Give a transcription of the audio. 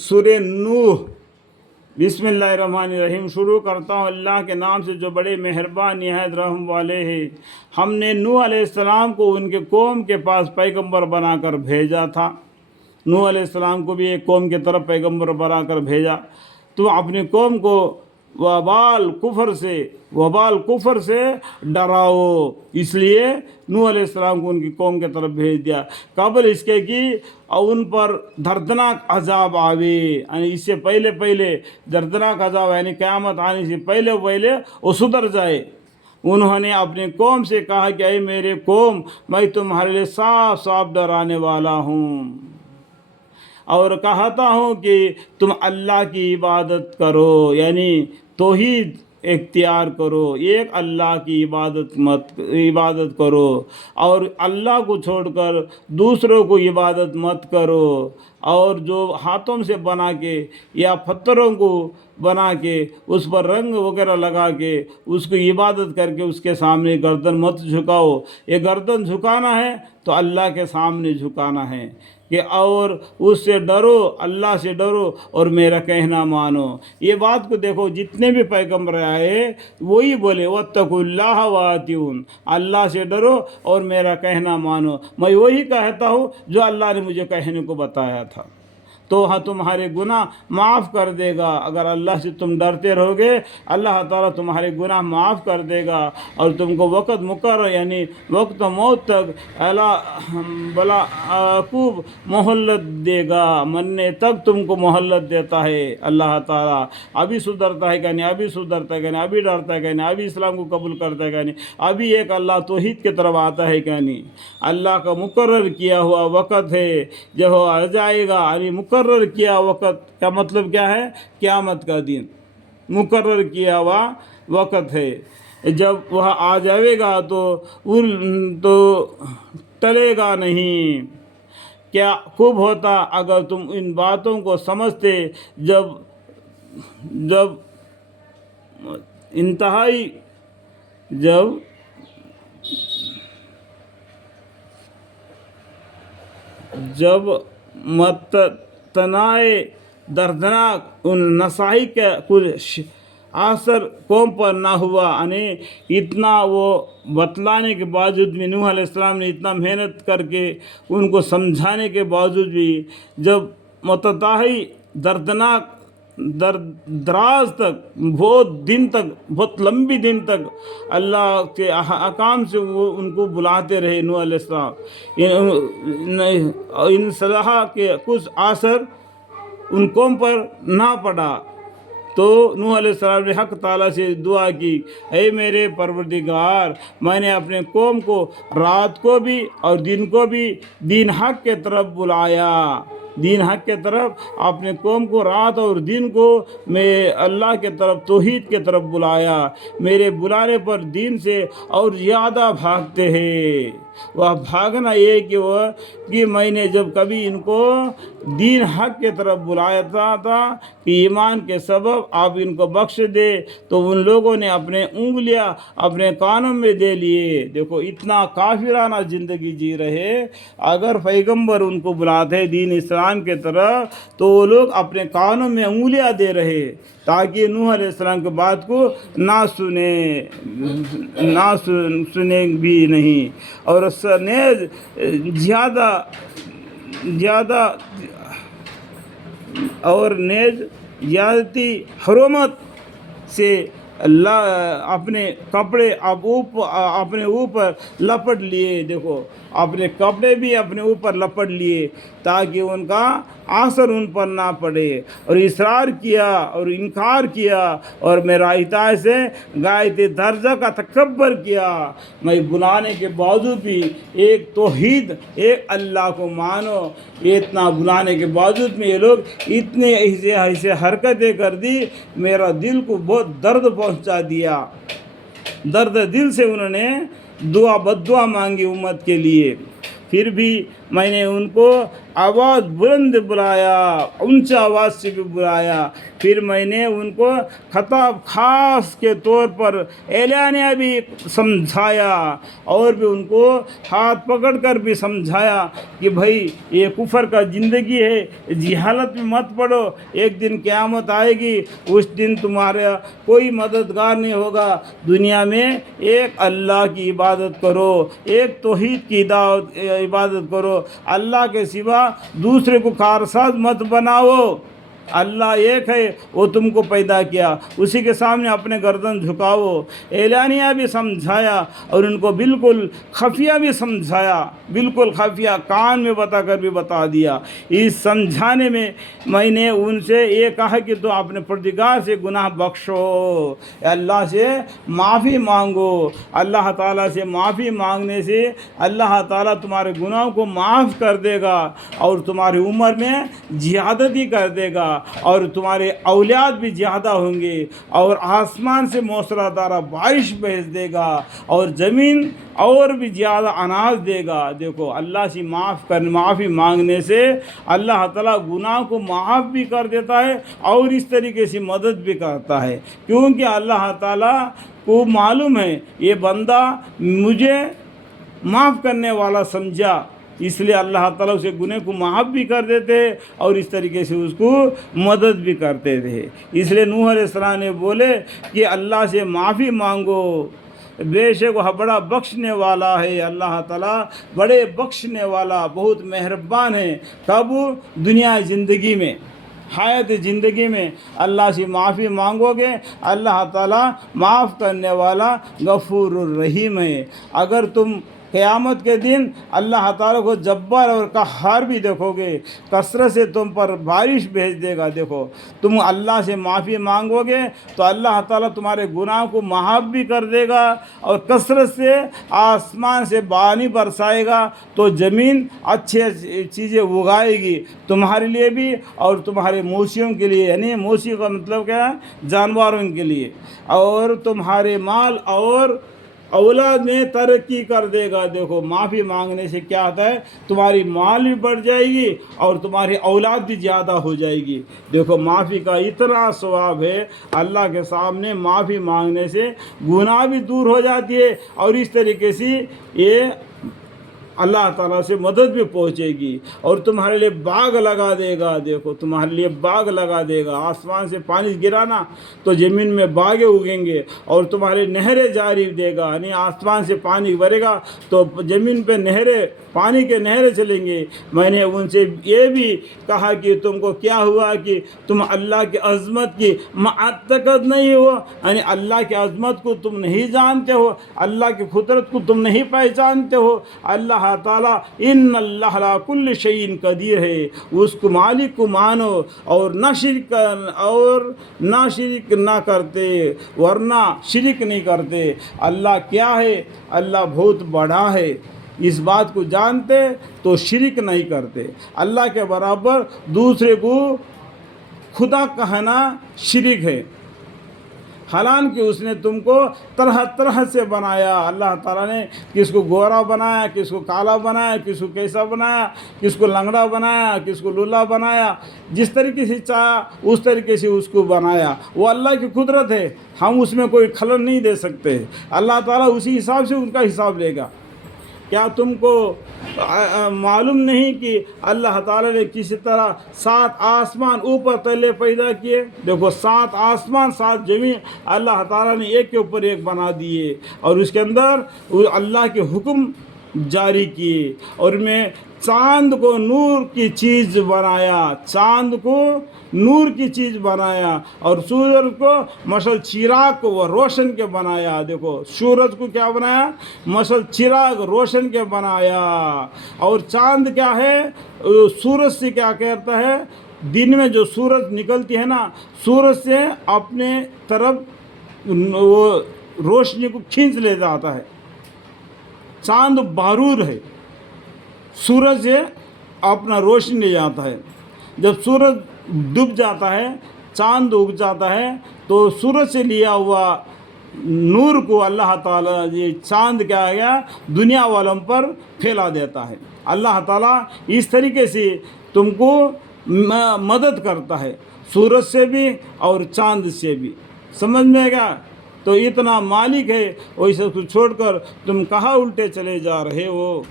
सूरह नूह बिस्मिल्लाहिर्रहमानिर्रहीम शुरू करता हूँ अल्लाह के नाम से जो बड़े मेहरबान निहायत रहम वाले हैं। हमने नूह अलैहिस्सलाम को उनके कौम के पास पैगंबर बनाकर भेजा था। नूह अलैहिस्सलाम को भी एक कौम की तरफ पैगंबर बनाकर भेजा। तो अपनी कौम को वबाल कुफर से डराओ, इसलिए नूह अलैहिस्सलाम को उनकी कौम की तरफ भेज दिया। कबल इसके कि उन पर दर्दनाक अजाब आवे, यानी इससे पहले दर्दनाक अजाब यानी क़यामत आने से पहले वो सुधर जाए। उन्होंने अपनी कौम से कहा कि ऐ मेरे कौम, मैं तुम्हारे लिए साफ साफ डराने वाला हूँ और कहता हूँ कि तुम अल्लाह की इबादत करो, यानी तौहीद इख्तियार करो, एक अल्लाह की इबादत करो और अल्लाह को छोड़कर दूसरों को इबादत मत करो। और जो हाथों से बना के या पत्थरों को बना के उस पर रंग वगैरह लगा के उसको इबादत करके उसके सामने गर्दन मत झुकाओ। ये गर्दन झुकाना है तो अल्लाह के सामने झुकाना है कि और उससे डरो, अल्लाह से डरो और मेरा कहना मानो। ये बात को देखो, जितने भी पैगंबर आए वही बोले वत्तकुल्लाह वातिऊन, अल्लाह से डरो और मेरा कहना मानो। मैं वही कहता हूँ जो अल्लाह ने मुझे कहने को बताया था। तो हाँ, तुम्हारे गुनाह माफ़ कर देगा। अगर अल्लाह से तुम डरते रहोगे अल्लाह ताला तुम्हारे गुनाह माफ़ कर देगा और तुमको वक़्त मुकर्रर यानी वक्त मौत तक अला बला खूब मोहल्लत देगा, मरने तक तुमको मोहल्लत देता है अल्लाह ताला। अभी सुधरता है क्या नहीं, अभी सुधरता है क्या नहीं, अभी डरता है क्या नहीं, अभी इस्लाम को कबूल करता है क्या नहीं, अभी एक अल्लाह तौहीद की तरफ आता है क्या नहीं। अल्लाह का मुकर्रर किया हुआ वक़्त है जब आ जाएगा। अभी मुकर्रर किया वक़्त का मतलब क्या है? क़यामत का दिन मुकर्रर किया हुआ वक़्त है। जब वह आ जाएगा तो टलेगा नहीं। क्या खूब होता अगर तुम इन बातों को समझते। जब इंतहाई जब तनाए दर्दनाक उन नसाई का कुछ असर कौम पर ना हुआ, यानी इतना वो बतलाने के बावजूद भी नूह अलैहिस्सलाम ने इतना मेहनत करके उनको समझाने के बावजूद भी जब मतताही दर्दनाक दराज तक बहुत लंबी दिन तक अल्लाह के अहकाम से वो उनको बुलाते रहे नूह अलैहिस्सलाम। इन सलाह के कुछ असर उन कौम पर ना पड़ा तो नूह अलैहिस्सलाम ने हक़ ताला से दुआ की, ऐ मेरे परवरदिगार, मैंने अपने कौम को रात को भी और दिन को भी दीन हक़ के तरफ बुलाया। दीन हक़ के तरफ अपने कौम को रात और दिन को मैं अल्लाह के तरफ तौहीद के तरफ बुलाया। मेरे बुलाने पर दीन से और ज़्यादा भागते हैं। वह भागना ये कि मैंने जब कभी इनको दीन हक़ के तरफ बुलाया था कि ईमान के सबब आप इनको बख्श दे, तो उन लोगों ने अपने उंगलियां अपने कानों में दे लिए। देखो इतना काफिराना ज़िंदगी जी रहे। अगर पैगंबर उनको बुलाते दीन इस्लाम के तरफ तो वो लोग अपने कानों में उंगलियां दे रहे ताकि नूह अलैहिस्सलाम के बात को ना सुने भी नहीं। और नेज़ ज़्यादती हुर्मत से अल्लाह अपने कपड़े अपने ऊपर लपट लिए। देखो अपने कपड़े भी अपने ऊपर लपट लिए ताकि उनका असर उन पर ना पड़े। और इसरार किया और इनकार किया और मेरा इताअत से गायते दर्जा का तकब्बर किया। मैं बुलाने के बावजूद भी एक तौहीद एक अल्लाह को मानो, इतना बुलाने के बावजूद में ये लोग इतने ऐसे हरकतें कर दी, मेरा दिल को बहुत दर्द पहुंचा दिया। दर्द दिल से उन्होंने बद्दुआ मांगी उम्मत के लिए। फिर भी मैंने उनको आवाज़ बुलंद बुलाया, ऊंचा आवाज़ से भी बुलाया। फिर मैंने उनको खिताब ख़ास के तौर पर एलानिया भी समझाया और भी उनको हाथ पकड़ कर भी समझाया कि भाई ये कुफर का ज़िंदगी है, जिहालत में मत पड़ो, एक दिन क़यामत आएगी, उस दिन तुम्हारा कोई मददगार नहीं होगा। दुनिया में एक अल्लाह की इबादत करो, एक तौहीद की इबादत करो, अल्लाह के सिवा दूसरे को कारसाज मत बनाओ। अल्लाह एक है, वो तुमको पैदा किया, उसी के सामने अपने गर्दन झुकाओ। एलानिया भी समझाया और उनको बिल्कुल खफिया भी समझाया, बिल्कुल खफिया कान में बता कर भी बता दिया। इस समझाने में मैंने उनसे ये कहा कि तो अपने परदिगार से गुनाह बख्शो, अल्लाह से माफ़ी मांगो। अल्लाह ताला से माफ़ी मांगने से अल्लाह ताला तुम्हारे गुनाहों को माफ़ कर देगा और तुम्हारी उम्र में ज़्यादती कर देगा और तुम्हारे औलाद भी ज़्यादा होंगे और आसमान से मूसलाधार बारिश भेज देगा और ज़मीन और भी ज़्यादा अनाज देगा। देखो अल्लाह से माफ़ी मांगने से अल्लाह ताला गुनाह को माफ़ भी कर देता है और इस तरीके से मदद भी करता है, क्योंकि अल्लाह ताला को मालूम है ये बंदा मुझे माफ़ करने वाला समझा, इसलिए अल्लाह ताला उसे गुनाह को माफ़ भी कर देते और इस तरीके से उसको मदद भी करते थे। इसलिए नूह अलैहिस्सलाम ने बोले कि अल्लाह से माफ़ी मांगो, बेशक वह बड़ा बख्शने वाला है। अल्लाह ताला बड़े बख्शने वाला, बहुत मेहरबान है। कब? दुनिया ज़िंदगी में, हयात ज़िंदगी में अल्लाह से माफ़ी मांगोगे, अल्लाह ताला माफ़ करने वाला गफूरुर रहीम है। अगर तुम क़यामत के दिन अल्लाह ताला को जब्बार और क़हार भी देखोगे, कसरत से तुम पर बारिश भेज देगा। देखो तुम अल्लाह से माफ़ी मांगोगे तो अल्लाह ताला तुम्हारे गुनाह को माफ़ भी कर देगा और कसरत से आसमान से पानी बरसाएगा तो ज़मीन अच्छी चीज़ें उगाएगी तुम्हारे लिए भी और तुम्हारे मौसियों के लिए, यानी मौसी का मतलब क्या है? जानवरों के लिए, और तुम्हारे माल और औलाद में तरक्की कर देगा। देखो माफ़ी मांगने से क्या होता है? तुम्हारी माल भी बढ़ जाएगी और तुम्हारी औलाद भी ज़्यादा हो जाएगी। देखो माफ़ी का इतना सवाब है, अल्लाह के सामने माफ़ी मांगने से गुनाह भी दूर हो जाती है और इस तरीके से ये अल्लाह ताला से मदद भी पहुँचेगी और तुम्हारे लिए बाग लगा देगा। देखो तुम्हारे लिए बाग लगा देगा, आसमान से पानी गिराना तो ज़मीन में बागें उगेंगे और तुम्हारे नहरें जारी देगा, यानी आसमान से पानी भरेगा तो ज़मीन पे नहरें, पानी के नहरें चलेंगे। मैंने उनसे ये भी कहा कि तुमको क्या हुआ कि तुम अल्लाह की अज़मत की मातकद नहीं हो, यानी अल्लाह की अज़मत को तुम नहीं जानते हो, अल्लाह की कुदरत को तुम नहीं पहचानते हो। अल्लाह ताला इन्नल्लाह अला कुल्लि शैइन कदीर है, उसको मालिक को मानो और ना शिरक ना करते, वरना शिरक नहीं करते। अल्लाह क्या है? अल्लाह बहुत बड़ा है, इस बात को जानते तो शिरक नहीं करते। अल्लाह के बराबर दूसरे को खुदा कहना शिरक है। हालांकि उसने तुमको तरह तरह से बनाया। अल्लाह ताला ने किसको गोरा बनाया, किसको काला बनाया, किसको कैसा बनाया, किसको लंगड़ा बनाया, किसको लूला बनाया, जिस तरीके से चाहा उस तरीके से उसको बनाया। वो अल्लाह की कुदरत है, हम उसमें कोई खलल नहीं दे सकते। अल्लाह ताला उसी हिसाब से उनका हिसाब लेगा। क्या तुमको मालूम नहीं कि अल्लाह ताला ने किसी तरह 7 आसमान ऊपर तले पैदा किए? देखो 7 आसमान 7 ज़मीन अल्लाह ताला ने एक के ऊपर एक बना दिए और उसके अंदर अल्लाह के हुक्म जारी किए और में चाँद को नूर की चीज़ बनाया, चाँद को नूर की चीज़ बनाया और सूरज को मशल चिराग को वो रोशन के बनाया। देखो सूरज को क्या बनाया? मशल चिराग रोशन के बनाया। और चाँद क्या है? सूरज से क्या कहता है? दिन में जो सूरज निकलती है ना, सूरज से अपने तरफ वो रोशनी को खींच ले जाता है। चाँद बारूद है, सूरज से अपना रोशनी ले जाता है। जब सूरज डूब जाता है, चाँद उग जाता है तो सूरज से लिया हुआ نور کو اللہ تعالیٰ یہ چاند کیا گیا دنیا والوں پر پھیلا دیتا ہے. اللہ تعالیٰ اس طریقے سے تم کو مدد کرتا ہے سورج سے بھی اور چاند سے بھی. سمجھ میں گیا؟ تو اتنا مالک ہے، ویسے کو چھوڑ کر تم کہاں الٹے چلے جا رہے ہو؟